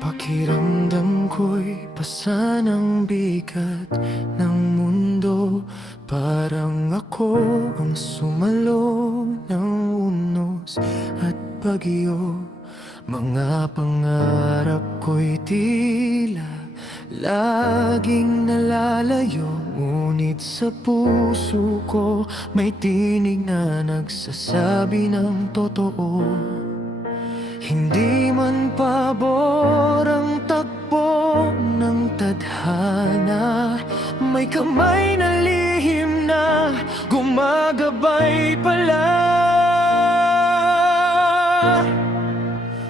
Pakiramdam ko'y pasanang bigat ng mundo. Parang ako ang sumalo ng unos at bagyo. Mga pangarap ko'y tila laging nalalayo. Ngunit sa puso ko may tinig na nagsasabi ng totoo. Hindi man pabor ang takbo ng tadhana, may kamay na lihim na gumagabay pala.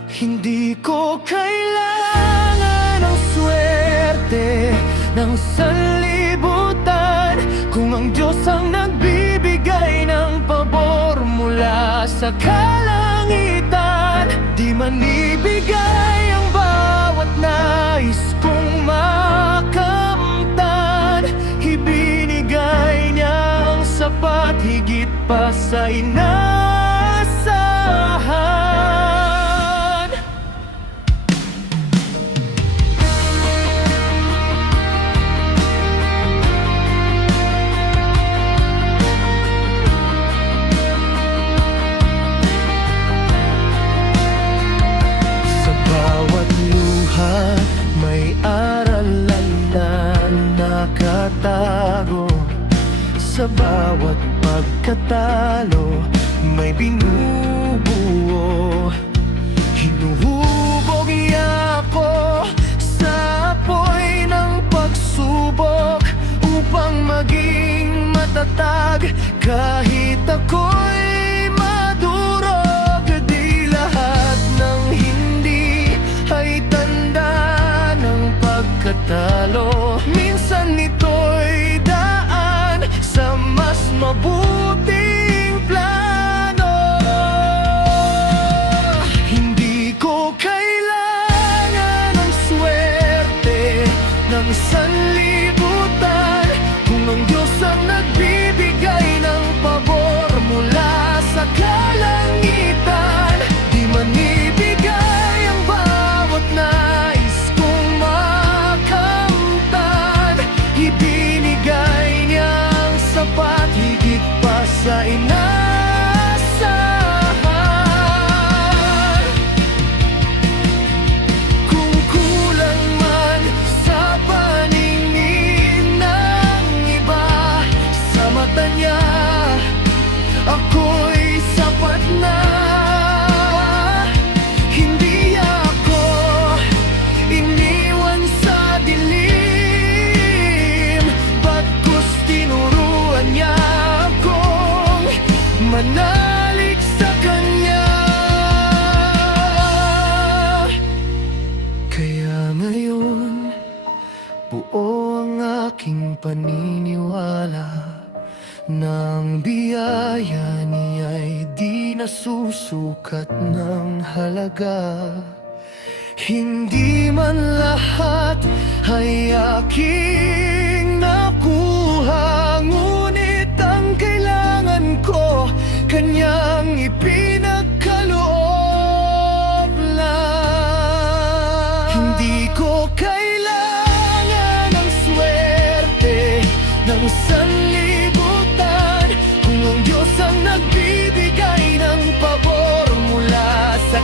Hindi ko kailangan ng swerte ng sanlibutan, kung ang Diyos ang nagbibigay ng pabor mula sa kalangitan. Di man ibigay ang bawat nais kong makamtan, ibinigay niya ang sapat higit pa sa inasahan. May aralan na nakatago, sa bawat pagkatalo may binubuo. Hinuhubog niya ako sa apoy ng pagsubok upang maging matatag kahit ako'y madurog. Di lahat ng hindi ay tanda ng pagkatalo. Minsan ito'y daan sa mas mabuting plano. Hindi ko kailangan ng swerte ng sanlibutan, kung ang Diyos ang nagbibigay ng pabor mula sa kalangitan. Di man ibigay ang bawat nais kong makamtan, ibinigay niya ang sapat higit pa sa inasahan. Kung kulang man sa paningin ng iba, sa mata niya ako'y sapat na. Hindi ako iniwan sa dilim, bagkus tinuruan niya akong manalig sa Kanya. Kaya ngayon buo ang aking paniniwala na ang biyaya niya'y di nasusukat ng halaga. Hindi man lahat ay aking nakuha, ngunit ang kailangan ko Kanyang ipinagkaloob lang. Hindi ko kailangan ng swerte ng sanlibutan, kung ang Diyos ang nagbibigay ng pabor mula sa